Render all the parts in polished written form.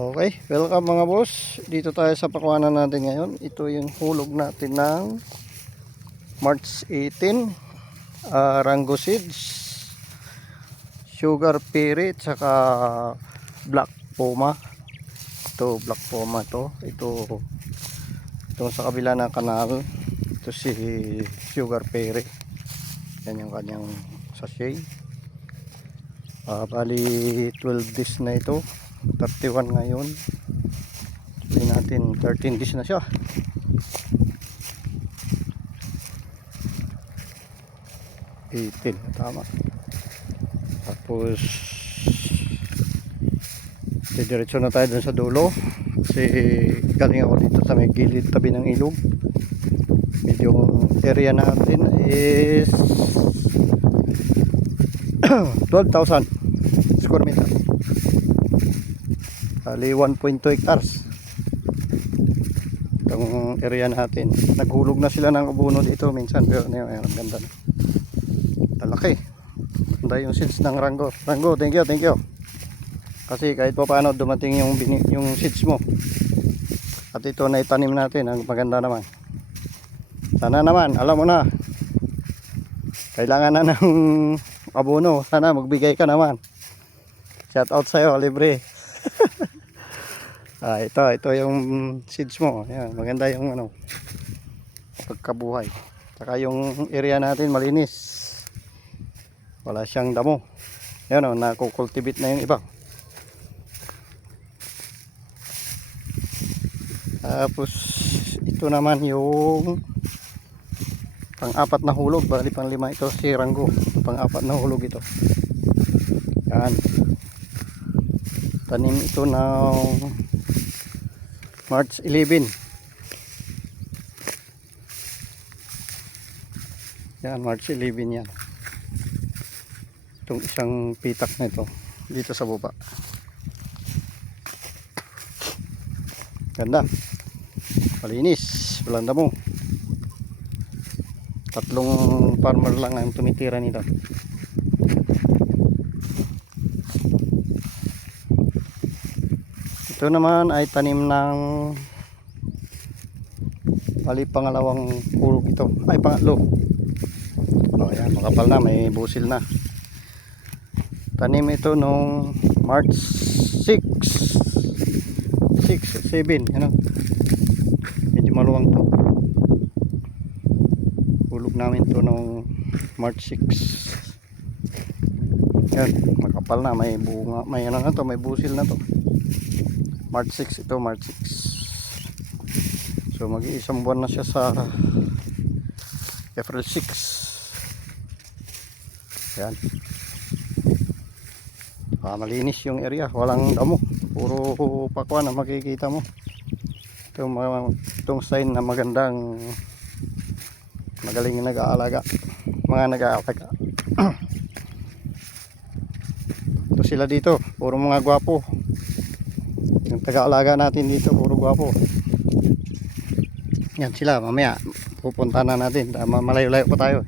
Okay, welcome mga boss. Dito tayo sa pakuanan natin ngayon. Ito yung hulog natin ng March 18, Rango Seeds, Sugar Berry, saka Black Puma. Ito Black Puma to. Ito sa kabila ng kanal. Ito si Sugar Berry. Yan yung kanyang sachet. Bali 12 days na ito. 31 ngayon. Sabihin natin 13 days na siya. Tama. Tapos diretso na tayo dun sa dulo kasi galing ako dito sa may gilid tabi ng ilog. Medyo area natin is 12,000 square meter. Bali 1.2 hectares itong area natin. Naghulog na sila ng abono dito minsan, pero ang ganda na, talaki. Ganda yung seeds ng Rango. Thank you kasi kahit pa paano dumating yung seeds mo at ito na itanim natin. Ang maganda naman, sana naman alam mo na kailangan na ng abono, sana magbigay ka naman. Shout out sa'yo, libre. Ito yung seeds mo. Ayan, maganda yung pagkabuhay. Saka yung area natin malinis. Wala siyang damo. Ayan nakukultivate na yung iba. Tapos ito naman yung pang-apat na hulog. Bali pang-5 ito si Rango. Pang-apat na hulog ito. Yan. Tanim ito ng March 11. Yan, March 11 yan. Itong isang pitak na ito dito sa baba. Ganda. Malinis. Walang damo. 3 farmer lang ang tumitira nito. Ito naman ay tanim ng bali pangalawang hulog ito. Ay pangatlo. Ayan, makapal na, may busil na. Tanim ito nung March 7. Medyo maluwang to. Hulog namin to nung March 6. Yan, makapal na, may bunga, may may busil na to. March 6 ito, March 6. So mag-iisang buwan na siya sa April 6. Yan. Malinis yung area, walang damo, puro pakuan na makikita mo. Itong sign na magandang magaling nag-aalaga, mga nag-aalaga. Ito sila dito, puro mga gwapo. Yung taga-alaga natin dito, puro gwapo. Yan sila, mamaya pupunta na natin. Malayo-layo pa tayo.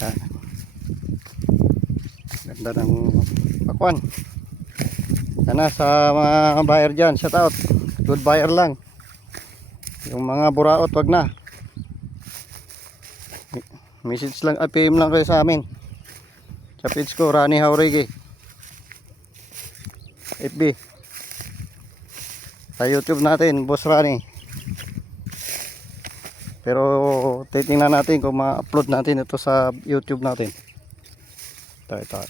Yan. Ganda ng pakuan. Yan na sa mga buyer dyan, shout out. Good buyer lang. Yung mga buraot, wag na. Message lang, PM lang kayo sa amin. Sa page ko, Rani Haurigi. FB. Sa YouTube natin, Boss Rani. Pero titingnan natin kung ma-upload natin ito sa YouTube natin. Ito.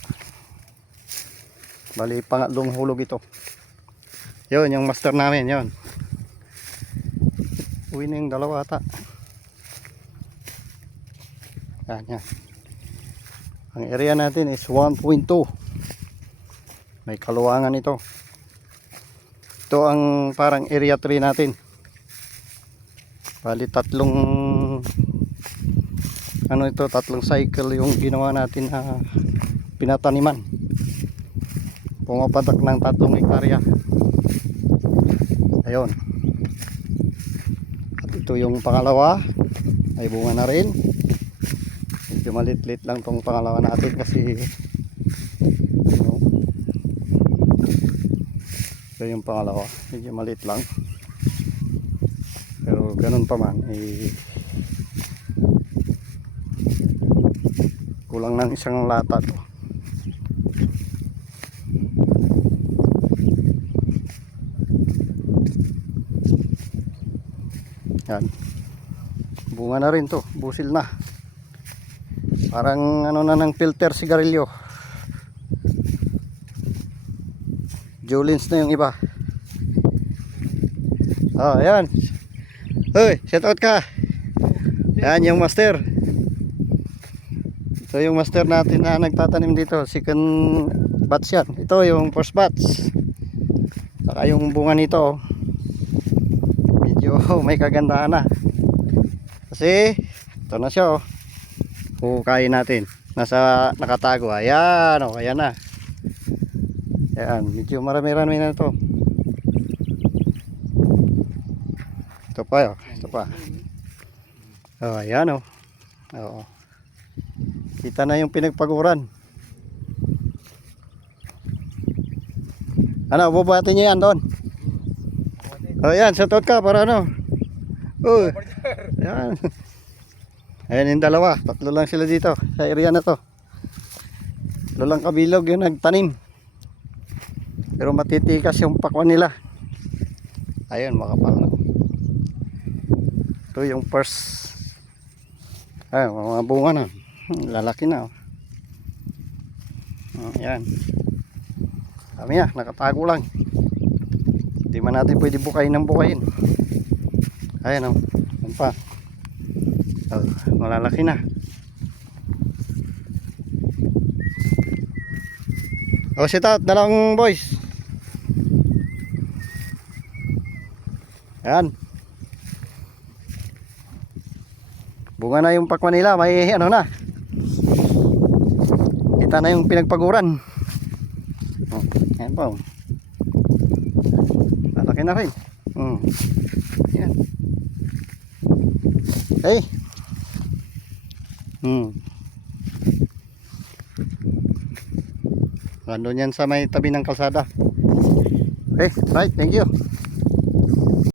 Bali pangatlong hulog ito. Yun, yung master namin, yun. Uwi na yung dalawa ata. Yan. Ang area natin is 1.2. May kaluwangan ito. Ito ang parang area 3 natin. Bali tatlong cycle yung ginawa natin na pinataniman. Pumapatak ng 3 hektarya. Ayun. At ito yung pangalawa, ay bunga na rin. Medyo malit-lit lang tong pangalawa natin kasi Ito yung pangalawa, medyo maliit lang. Pero ganun pa man, kulang ng isang lata to. Yan. Bunga na rin to, busil na. Parang ano na ng filter sigarilyo. Julins na yung iba. Oh, ayan. Hoy, shout out ka. Yan yung master. Ito yung master natin na nagtatanim dito. Second batch yan. Ito yung first batch. Saka yung bunga nito, medyo may kagandahan na. Kasi ito na siya, oh. Hukayin natin. Nakatago. Ayan, oh, ayan na. Ayan, medyo marami-rami na ito. Ito pa, oh. Ito pa. Oh, ayan, oh. Oo. Kita na yung pinagpaguran. Ano, bubuhatin nyo yan doon. Oh, ayan, shoutout ka para ano. Oh, ayan. Ayan yung dalawa. Tatlo lang sila dito sa area na to. Tatlo lang kabilog yung nagtanim. Pero matitikas yung pakwan nila. Ayun, makapal na. Ito yung first. Ayun, mga bunga na. Lalaki na. Ayan. Kami na, nakatago lang. Hindi man natin pwede bukayin ng bukayin. Ayan, oh. Ayan pa. Oh, malalaki na. Oh, sit out, dalawang boys. Ayan. Bunga na yung pakwan nila, may ano na. Kita na yung pinagpaguran. Oh, ayan po. Malaki na rin. Ayan. Hey. Nandun yan sa may tabi ng kalsada. Okay, right, thank you.